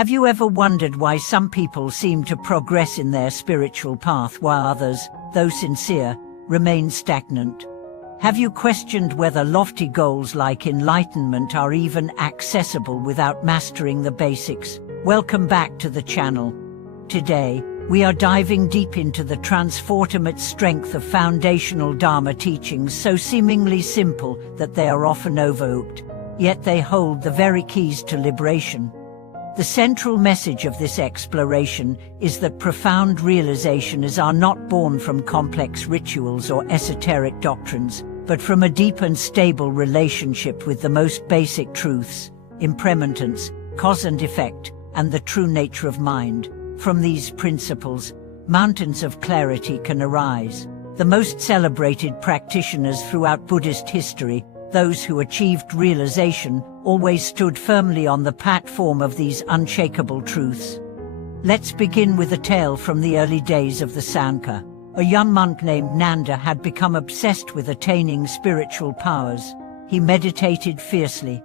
Have you ever wondered why some people seem to progress in their spiritual path while others, though sincere, remain stagnant? Have you questioned whether lofty goals like enlightenment are even accessible without mastering the basics? Welcome back to the channel. Today, we are diving deep into the transformative strength of foundational Dharma teachings, so seemingly simple that they are often overlooked, yet they hold the very keys to liberation. The central message of this exploration is that profound realizations are not born from complex rituals or esoteric doctrines, but from a deep and stable relationship with the most basic truths: impermanence, cause and effect, and the true nature of mind. From these principles, mountains of clarity can arise. The most celebrated practitioners throughout Buddhist history, those who achieved realization, always stood firmly on the platform of these unshakable truths. Let's begin with a tale from the early days of the Sangha. A young monk named Nanda had become obsessed with attaining spiritual powers. He meditated fiercely,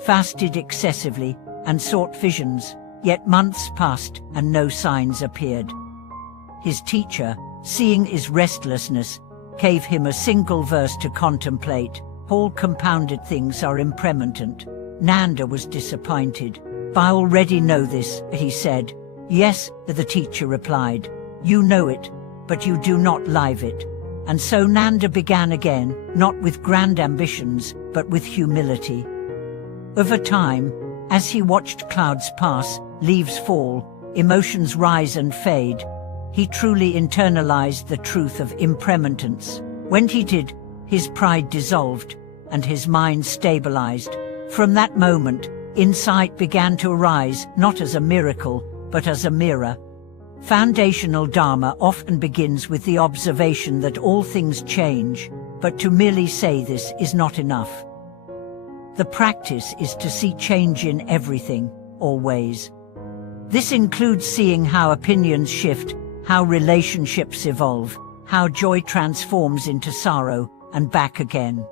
fasted excessively, and sought visions. Yet months passed and no signs appeared. His teacher, seeing his restlessness, gave him a single verse to contemplate: "All compounded things are impermanent." Nanda was disappointed. "I already know this," he said. "Yes," the teacher replied. "You know it, but you do not live it." And so Nanda began again, not with grand ambitions, but with humility. Over time, as he watched clouds pass, leaves fall, emotions rise and fade, he truly internalized the truth of impermanence. When he did, his pride dissolved, and his mind stabilized. From that moment, insight began to arise, not as a miracle, but as a mirror. Foundational Dharma often begins with the observation that all things change, but to merely say this is not enough. The practice is to see change in everything, always. This includes seeing how opinions shift, how relationships evolve, how joy transforms into sorrow, and back again.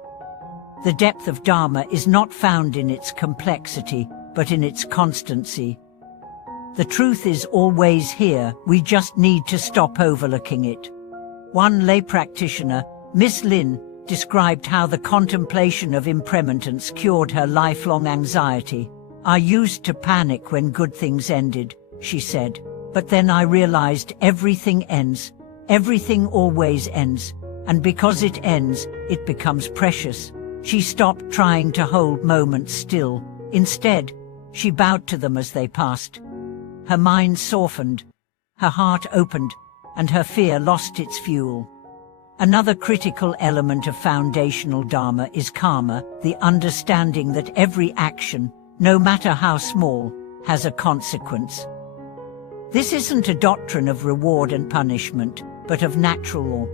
The depth of Dharma is not found in its complexity, but in its constancy. The truth is always here, we just need to stop overlooking it. One lay practitioner, Miss Lin, described how the contemplation of impermanence cured her lifelong anxiety. "I used to panic when good things ended," she said. "But then I realized everything ends. Everything always ends. And because it ends, it becomes precious." She stopped trying to hold moments still. Instead, she bowed to them as they passed. Her mind softened, her heart opened, and her fear lost its fuel. Another critical element of foundational Dharma is karma, the understanding that every action, no matter how small, has a consequence. This isn't a doctrine of reward and punishment, but of natural law.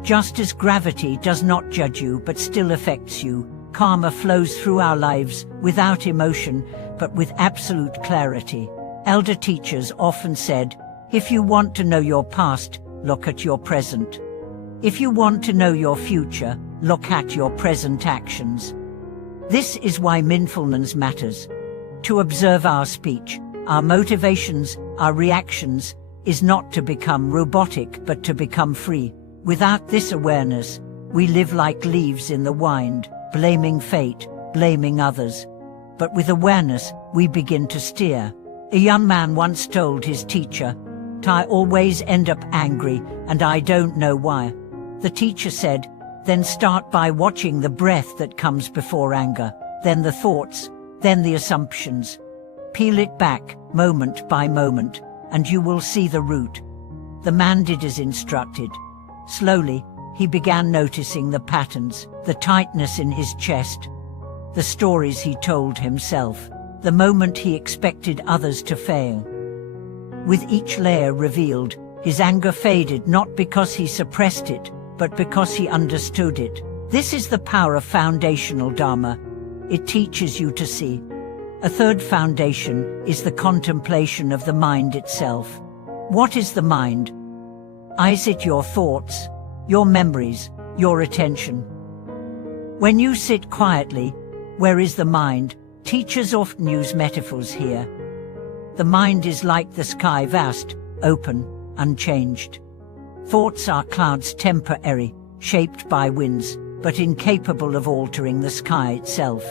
Just as gravity does not judge you but still affects you, karma flows through our lives without emotion, but with absolute clarity. Elder teachers often said, "If you want to know your past, look at your present. If you want to know your future, look at your present actions." This is why mindfulness matters. To observe our speech, our motivations, our reactions, is not to become robotic but to become free. Without this awareness, we live like leaves in the wind, blaming fate, blaming others. But with awareness, we begin to steer. A young man once told his teacher, "I always end up angry, and I don't know why." The teacher said, "Then start by watching the breath that comes before anger, then the thoughts, then the assumptions. Peel it back, moment by moment, and you will see the root." The man did as instructed. Slowly, he began noticing the patterns, the tightness in his chest, the stories he told himself, the moment he expected others to fail. With each layer revealed, his anger faded not because he suppressed it, but because he understood it. This is the power of foundational Dharma. It teaches you to see. A third foundation is the contemplation of the mind itself. What is the mind? Is it your thoughts, your memories, your attention? When you sit quietly, where is the mind? Teachers often use metaphors here. The mind is like the sky, vast, open, unchanged. Thoughts are clouds, temporary, shaped by winds, but incapable of altering the sky itself.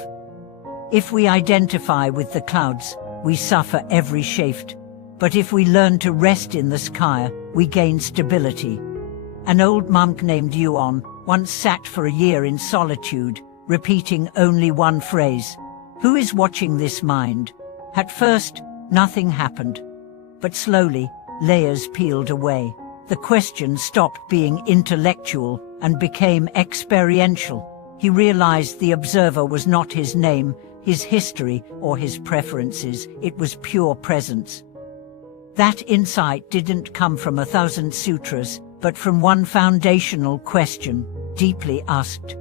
If we identify with the clouds, we suffer every shift. But if we learn to rest in the sky, we gain stability. An old monk named Yuan once sat for a year in solitude, repeating only one phrase: "Who is watching this mind?" At first, nothing happened. But slowly, layers peeled away. The question stopped being intellectual and became experiential. He realized the observer was not his name, his history, or his preferences. It was pure presence. That insight didn't come from 1,000 sutras, but from one foundational question, deeply asked.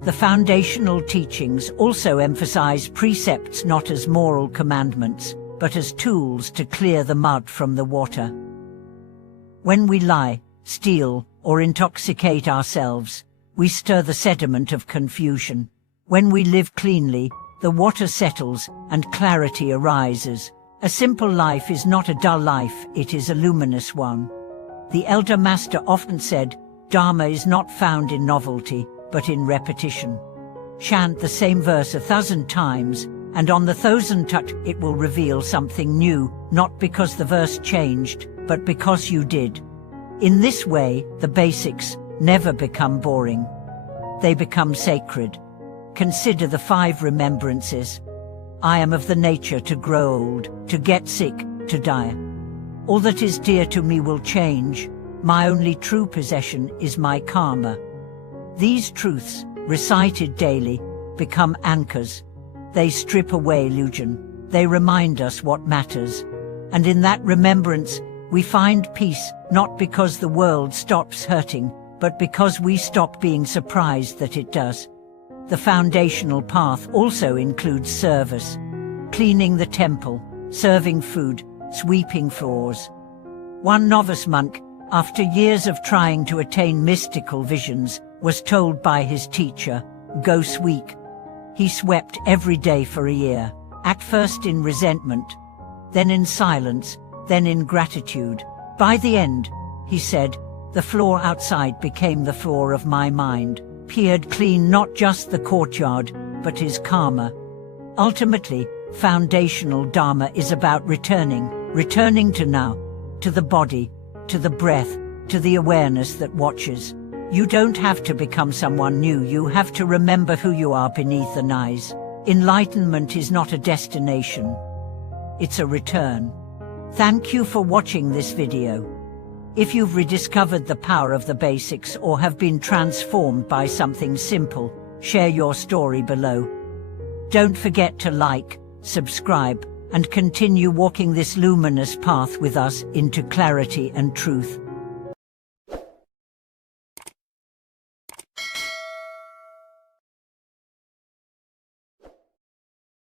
The foundational teachings also emphasize precepts not as moral commandments, but as tools to clear the mud from the water. When we lie, steal, or intoxicate ourselves, we stir the sediment of confusion. When we live cleanly, the water settles and clarity arises. A simple life is not a dull life, it is a luminous one. The elder master often said, "Dharma is not found in novelty, but in repetition." Chant the same verse 1,000 times, and on the 1,000th touch it will reveal something new, not because the verse changed, but because you did. In this way, the basics never become boring. They become sacred. Consider the 5 remembrances. I am of the nature to grow old, to get sick, to die. All that is dear to me will change. My only true possession is my karma. These truths, recited daily, become anchors. They strip away illusion. They remind us what matters. And in that remembrance, we find peace, not because the world stops hurting, but because we stop being surprised that it does. The foundational path also includes service, cleaning the temple, serving food, sweeping floors. One novice monk, after years of trying to attain mystical visions, was told by his teacher, "Go sweep." He swept every day for a year, at first in resentment, then in silence, then in gratitude. By the end, he said, the floor outside became the floor of my mind, peered clean not just the courtyard, but his karma. Ultimately, foundational Dharma is about returning to now, to the body, to the breath, to the awareness that watches. You don't have to become someone new, you have to remember who you are beneath the noise. Enlightenment is not a destination. It's a return. Thank you for watching this video. If you've rediscovered the power of the basics or have been transformed by something simple, share your story below. Don't forget to like, subscribe, and continue walking this luminous path with us into clarity and truth.